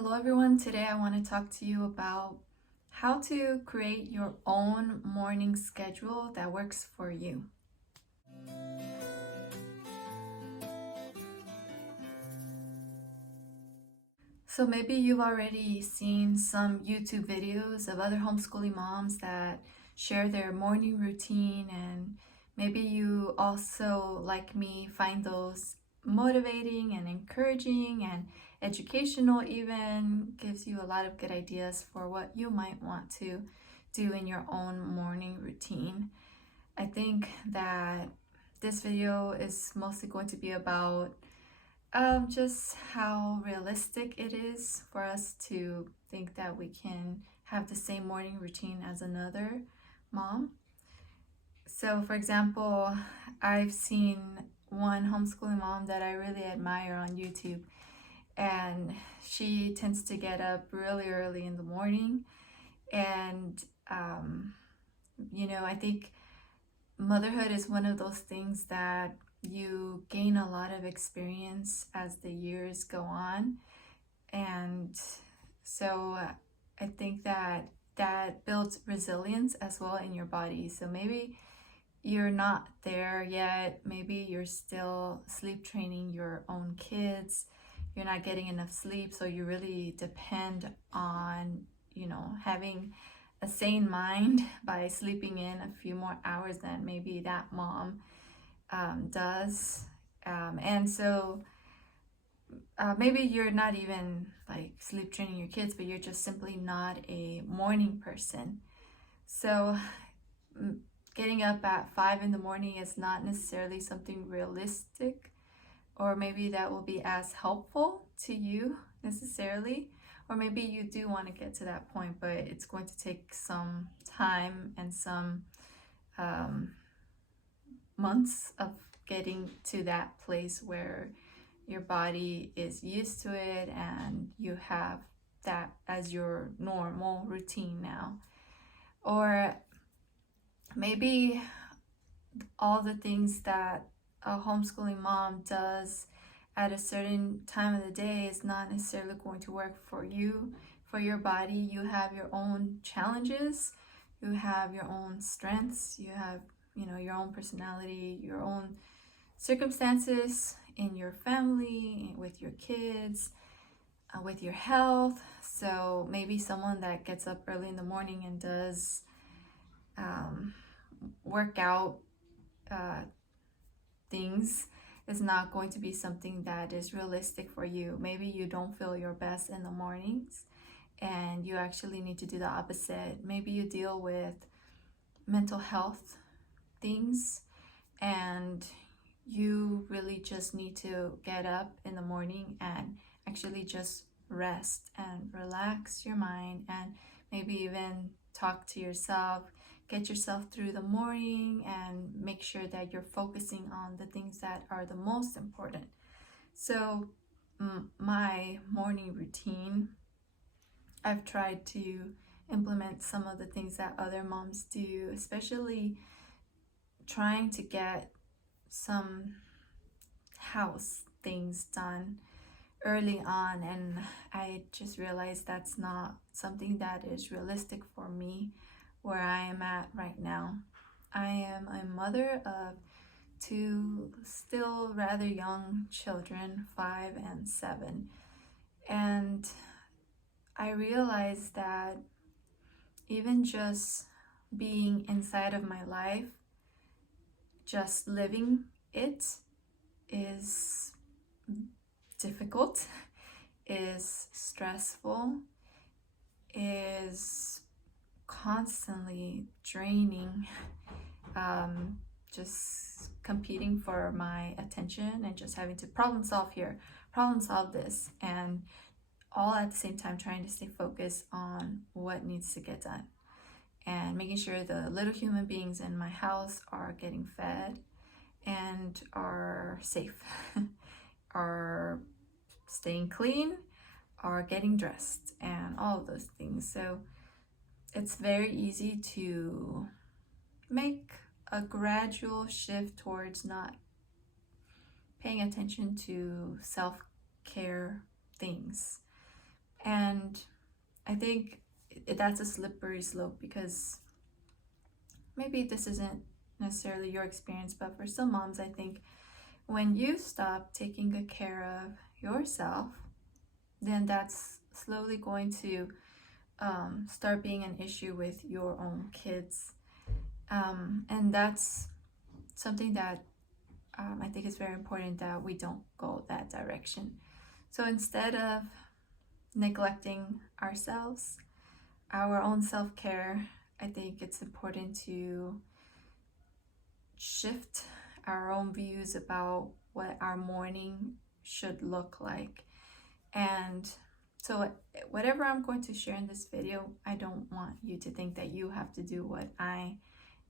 Hello everyone, today I want to talk to you about how to create your own morning schedule that works for you. So maybe you've already seen some YouTube videos of other homeschooling moms that share their morning routine, and maybe you also, like me, find those motivating and encouraging and educational, even gives you a lot of good ideas for what you might want to do in your own morning routine. I think that this video is mostly going to be about just how realistic it is for us to think that we can have the same morning routine as another mom. So, for example, I've seen one homeschooling mom that I really admire on YouTube, and she tends to get up really early in the morning. And, I think motherhood is one of those things that you gain a lot of experience as the years go on. And so I think that builds resilience as well in your body. So maybe you're not there yet. Maybe you're still sleep training your own kids. You're not getting enough sleep. So you really depend on, having a sane mind by sleeping in a few more hours than maybe that mom does. And so maybe you're not even like sleep training your kids, but you're just simply not a morning person. So getting up at 5 in the morning is not necessarily something realistic, or maybe that will be as helpful to you necessarily. Or maybe you do want to get to that point, but it's going to take some time and some months of getting to that place where your body is used to it and you have that as your normal routine now. Or maybe all the things that a homeschooling mom does at a certain time of the day is not necessarily going to work for you, for your body. You have your own challenges, you have your own strengths, you have your own personality, your own circumstances in your family, with your kids, with your health. So maybe someone that gets up early in the morning and does workout things is not going to be something that is realistic for you. Maybe you don't feel your best in the mornings and you actually need to do the opposite. Maybe you deal with mental health things and you really just need to get up in the morning and actually just rest and relax your mind, and maybe even talk to yourself, get yourself through the morning, and make sure that you're focusing on the things that are the most important. So my morning routine, I've tried to implement some of the things that other moms do, especially trying to get some house things done early on, and I just realized that's not something that is realistic for me where I am at right now. I am a mother of two still rather young children, 5 and 7, and I realized that even just being inside of my life, just living it, is difficult, is stressful, is constantly draining, just competing for my attention and just having to problem solve here, problem solve this, and all at the same time trying to stay focused on what needs to get done and making sure the little human beings in my house are getting fed and are safe, are staying clean, are getting dressed, and all of those things. So it's very easy to make a gradual shift towards not paying attention to self-care things. And I think that's a slippery slope, because maybe this isn't necessarily your experience, but for some moms, I think when you stop taking good care of yourself, then that's slowly going to start being an issue with your own kids. And that's something that I think it's very important that we don't go that direction. So instead of neglecting ourselves, our own self-care, I think it's important to shift our own views about what our morning should look like. And so whatever I'm going to share in this video, I don't want you to think that you have to do what I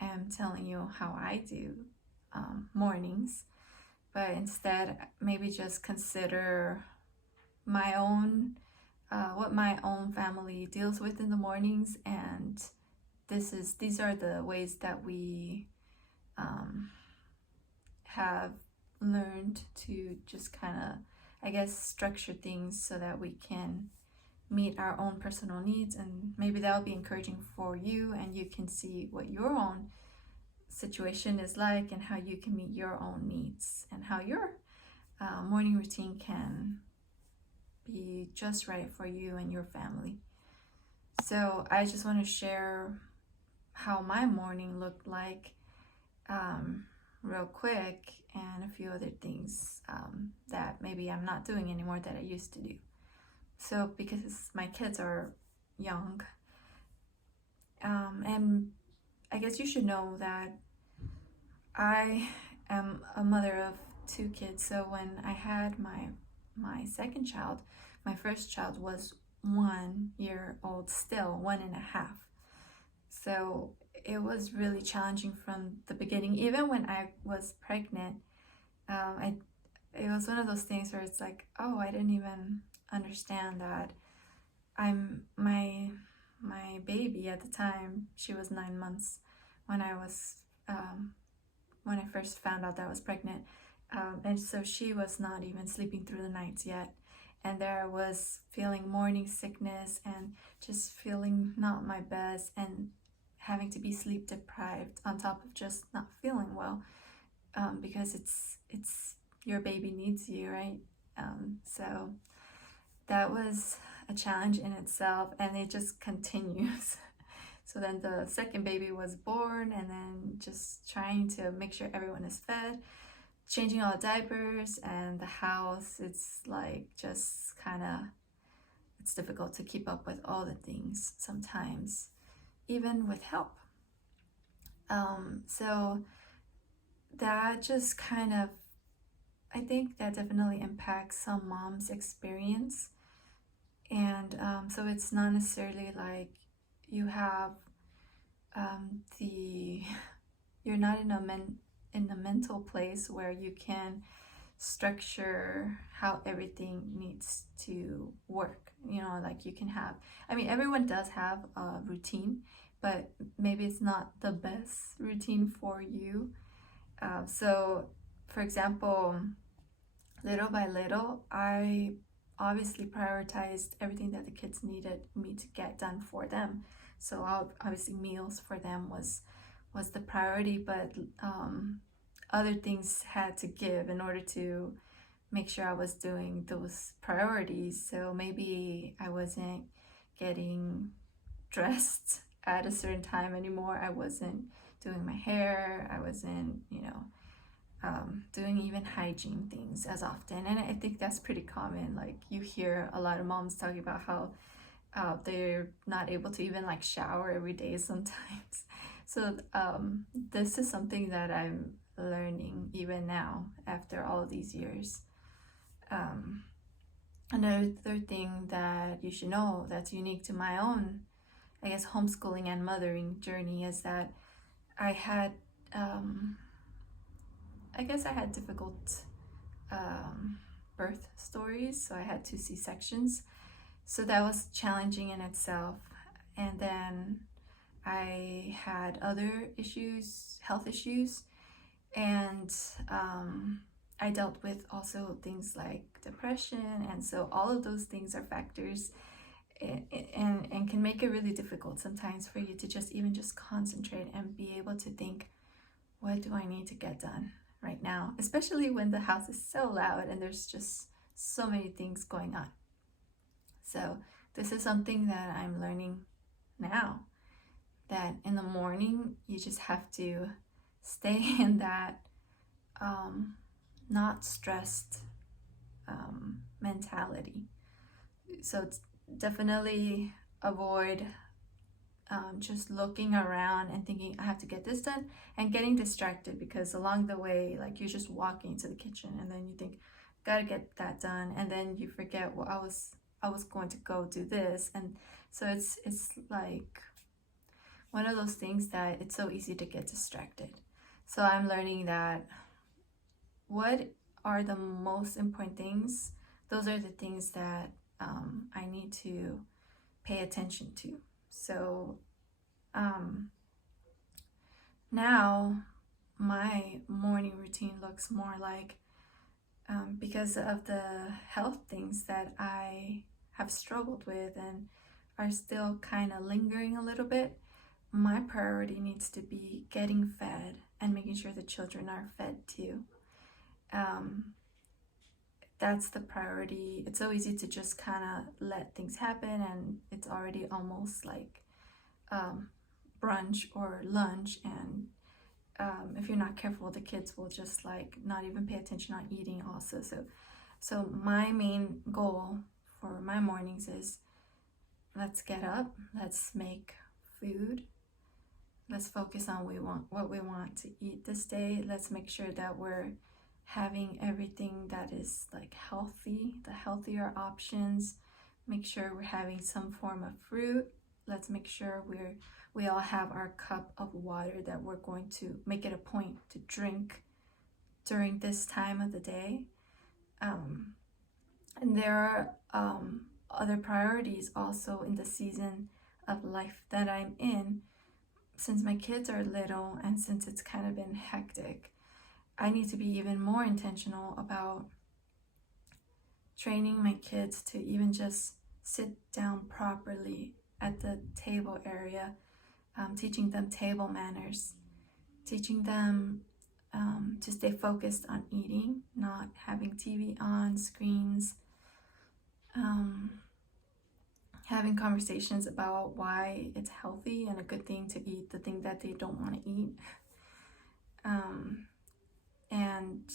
am telling you how I do mornings, but instead maybe just consider my own what my own family deals with in the mornings, and these are the ways that we have learned to just kind of, I guess, structure things so that we can meet our own personal needs. And maybe that'll be encouraging for you, and you can see what your own situation is like and how you can meet your own needs, and how your morning routine can be just right for you and your family. So I just want to share how my morning looked like real quick, and a few other things that maybe I'm not doing anymore that I used to do. So because my kids are young, and I guess you should know that I am a mother of 2 kids. So when I had my second child, my first child was 1 year old still, 1.5. So it was really challenging from the beginning. Even when I was pregnant, it was one of those things where it's like, oh, I didn't even understand that my baby at the time, she was 9 months when I was when I first found out that I was pregnant, and so she was not even sleeping through the nights yet, and there I was feeling morning sickness and just feeling not my best, and having to be sleep deprived on top of just not feeling well, because it's your baby needs you, right? So that was a challenge in itself, and it just continues. So then the second baby was born, and then just trying to make sure everyone is fed, changing all the diapers, and the house, it's like just kind of, it's difficult to keep up with all the things sometimes, even with help. So that just kind of, I think that definitely impacts some moms' experience. And so it's not necessarily like you have you're not in a mental place where you can structure how everything needs to work. Like you can have, I mean, everyone does have a routine, but maybe it's not the best routine for you. So for example, little by little, I obviously prioritized everything that the kids needed me to get done for them. So obviously meals for them was the priority, but other things had to give in order to make sure I was doing those priorities. So maybe I wasn't getting dressed at a certain time anymore. I wasn't doing my hair. I wasn't, doing even hygiene things as often. And I think that's pretty common. Like you hear a lot of moms talking about how they're not able to even like shower every day sometimes. So this is something that I'm learning even now after all these years. Another thing that you should know that's unique to my own, I guess, homeschooling and mothering journey is that I had difficult birth stories. So I had 2 C-sections. So that was challenging in itself. And then I had other issues, health issues, and I dealt with also things like depression. And so all of those things are factors and can make it really difficult sometimes for you to just concentrate and be able to think, what do I need to get done right now, especially when the house is so loud and there's just so many things going on. So this is something that I'm learning now, that in the morning you just have to stay in that not stressed mentality. So definitely avoid just looking around and thinking I have to get this done and getting distracted, because along the way, like, you're just walking to the kitchen and then you think, gotta get that done, and then you forget, well, I was going to go do this. And so it's like one of those things that it's so easy to get distracted. So I'm learning that what are the most important things, those are the things that I need to pay attention to. So now my morning routine looks more like, because of the health things that I have struggled with and are still kind of lingering a little bit, my priority needs to be getting fed and making sure the children are fed too. That's the priority. It's so easy to just kind of let things happen, and it's already almost like brunch or lunch, and if you're not careful, the kids will just like not even pay attention on eating also. So my main goal for my mornings is, let's get up, let's make food, let's focus on what we want to eat this day. Let's make sure that we're having everything that is like healthy, the healthier options. Make sure we're having some form of fruit. Let's make sure we all have our cup of water that we're going to make it a point to drink during this time of the day. And there are other priorities also in the season of life that I'm in. Since my kids are little and since it's kind of been hectic, I need to be even more intentional about training my kids to even just sit down properly at the table area, teaching them table manners, teaching them to stay focused on eating, not having TV on, screens, having conversations about why it's healthy and a good thing to eat the thing that they don't want to eat, and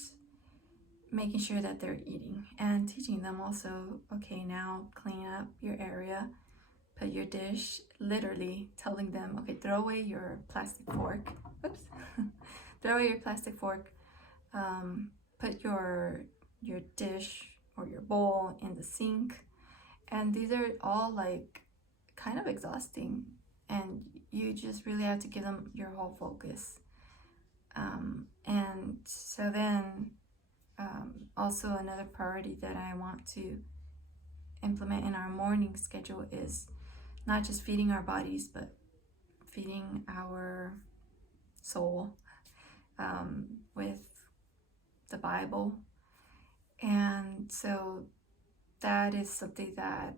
making sure that they're eating, and teaching them also, okay, now clean up your area, put your dish, literally telling them, okay, throw away your plastic fork, oops, throw away your plastic fork, put your dish or your bowl in the sink. And these are all like kind of exhausting, and you just really have to give them your whole focus. And so then also another priority that I want to implement in our morning schedule is not just feeding our bodies, but feeding our soul with the Bible. And so that is something that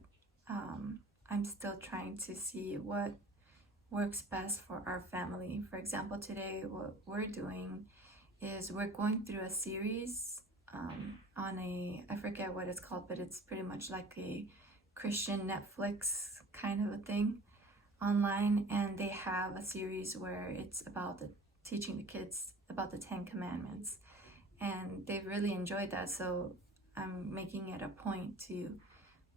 I'm still trying to see what works best for our family. For example, today what we're doing is we're going through a series on I forget what it's called, but it's pretty much like a Christian Netflix kind of a thing online, and they have a series where it's about teaching the kids about the 10 Commandments, and they've really enjoyed that. So I'm making it a point to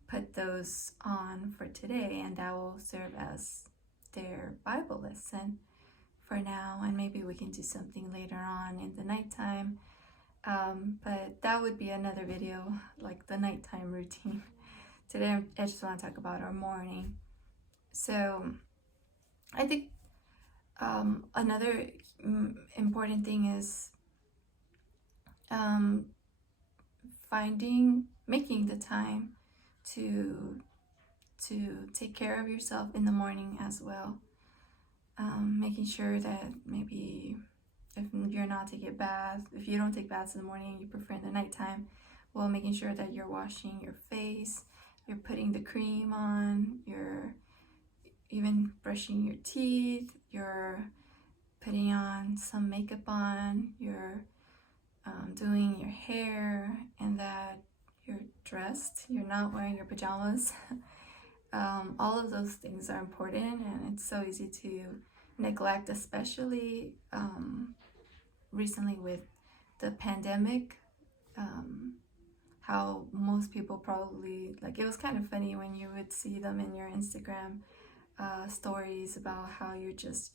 put those on for today, and that will serve as their Bible lesson for now, and maybe we can do something later on in the nighttime, but that would be another video, like the nighttime routine. Today I just want to talk about our morning. So I think another important thing is making the time to take care of yourself in the morning as well. Making sure that maybe if you're not taking a bath, if you don't take baths in the morning, you prefer in the nighttime, well, making sure that you're washing your face, you're putting the cream on, you're even brushing your teeth, you're putting on some makeup on, you're doing your hair, and that you're dressed, you're not wearing your pajamas. All of those things are important, and it's so easy to neglect, especially recently with the pandemic. How most people probably, like, it was kind of funny when you would see them in your Instagram stories about how you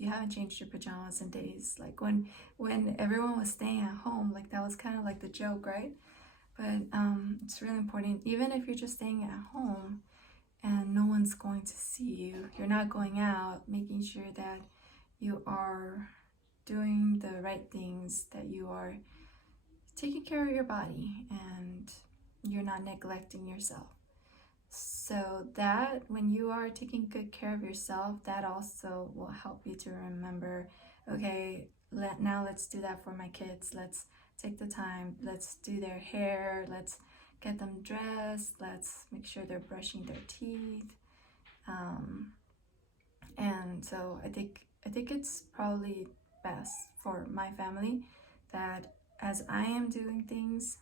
haven't changed your pajamas in days, like when everyone was staying at home, like that was kind of like the joke, right? But it's really important, even if you're just staying at home and no one's going to see you, you're not going out, making sure that you are doing the right things, that you are taking care of your body, and you're not neglecting yourself. So that when you are taking good care of yourself, that also will help you to remember, okay, now let's do that for my kids. Let's take the time, let's do their hair, let's get them dressed, let's make sure they're brushing their teeth. And so I think it's probably best for my family that as I am doing things,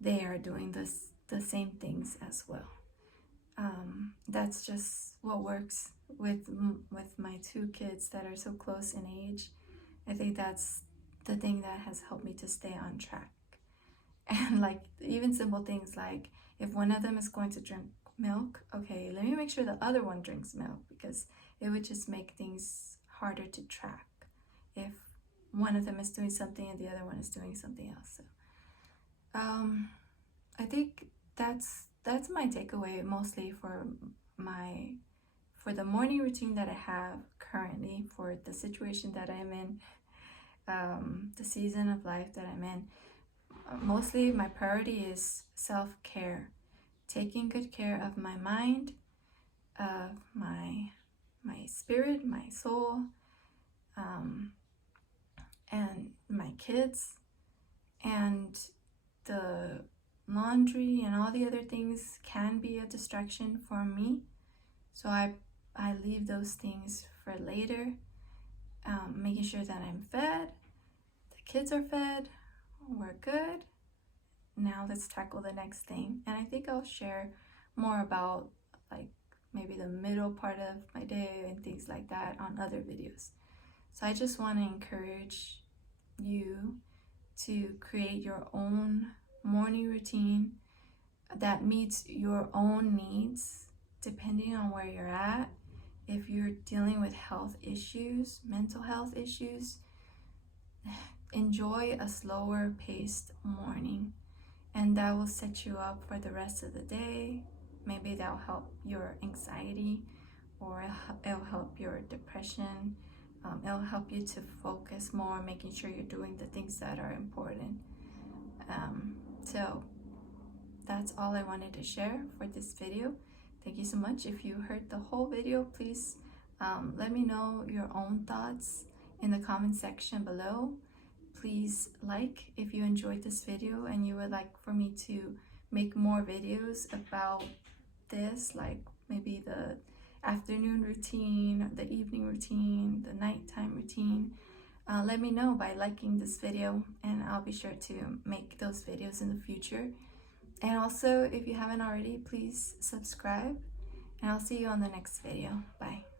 they are doing the same things as well. That's just what works with my two kids that are so close in age. I think that's the thing that has helped me to stay on track. And like even simple things like if one of them is going to drink milk, okay, let me make sure the other one drinks milk, because it would just make things harder to track if one of them is doing something and the other one is doing something else. So I think that's my takeaway mostly for the morning routine that I have currently, for the situation that I'm in, the season of life that I'm in. Mostly my priority is self-care, taking good care of my mind, of my spirit, my soul, and my kids, and the laundry and all the other things can be a distraction for me. So I leave those things for later, making sure that I'm fed, the kids are fed, we're good. Now let's tackle the next thing. And I think I'll share more about like maybe the middle part of my day and things like that on other videos. So I just want to encourage you to create your own morning routine that meets your own needs depending on where you're at. If you're dealing with health issues, mental health issues, enjoy a slower paced morning, and that will set you up for the rest of the day. Maybe that'll help your anxiety, or it'll help your depression. It'll help you to focus more, making sure you're doing the things that are important. So that's all I wanted to share for this video. Thank you so much. If you heard the whole video, please let me know your own thoughts in the comment section below. Please like if you enjoyed this video and you would like for me to make more videos about this, like maybe the afternoon routine, the evening routine, the nighttime routine. Let me know by liking this video, and I'll be sure to make those videos in the future. And also, if you haven't already, please subscribe, and I'll see you on the next video. Bye.